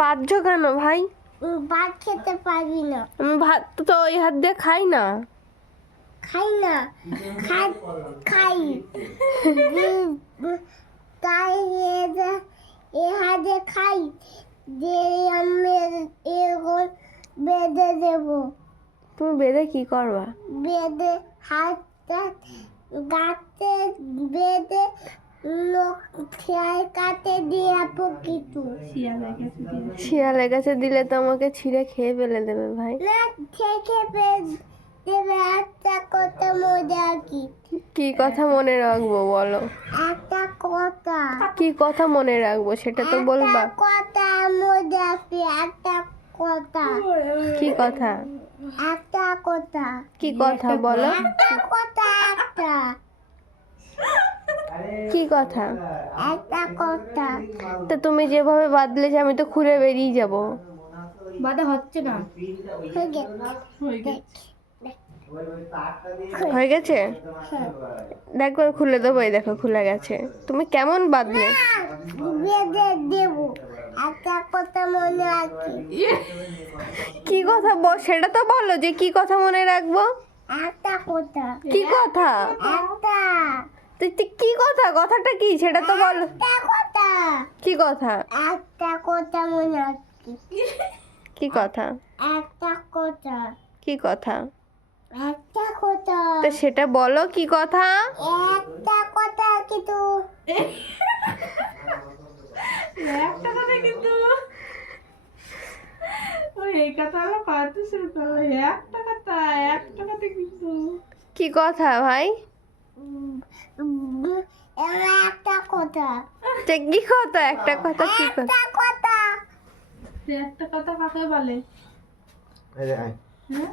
বাঁধছো কেন ভাই? ভাত খেতে পারি না। আমি ভাত তো ওই হাত দিয়ে খাই না। খাই না, খাই তাই এ হাতে খাই যে আমি এরকম বেঁধে দেবো। তুমি বেঁধে কি করবা? বেঁধে হাতটা গাতে বেঁধে লোক খেয়াল কাটে দিয়ে কিছু শিয়ালের কাছে দিলে তো আমাকে ছিঁড়ে খেয়ে ফেলে দেবে ভাই। না খেয়ে দেবে। একটা কথা মনে রাখি। কি কথা মনে রাখবো বলো? একটা কথা। কি কথা মনে রাখবো সেটা তো বলবা। একটা কথা মনে রাখি। একটা কথা। কি কথা? একটা কথা। কি কথা বলো? একটা কথা। একটা কি কথা? একটা কথা। তো তুমি যেভাবে বাঁধলে যে আমি তো খুলে বেরিয়ে যাব। বাধা হচ্ছে না। হয়ে গেছে? দেখো খুলে দেবো, এই দেখো খুলে গেছে। তুমি কেমন বাঁধলে? বেঁধে দেবো। একটা কথা মনে রাখি। কি কথা সেটা তো বলো যে কি কথা মনে রাখবো। একটা কথা। কি কথা? একটা কি কথা? কথাটা কি সেটা তো বলো। একটা কথা। কি কথা? একটা কথা মনে রাখি। কি কথা? একটা কথা। কি কথা? একটা কথা। তো সেটা বলো কি কথা? একটা কথা কিন্তু একটা কথা কিন্তু ওই এই কথা হলো কত শুরু করো। একটা কথা কিন্তু কি কথা ভাই? একটা কথা। কি কথা? একটা কথা কি কথা? একটা কথা। একটা কথা কাকে বলে? এই যে, আয়। হ্যাঁ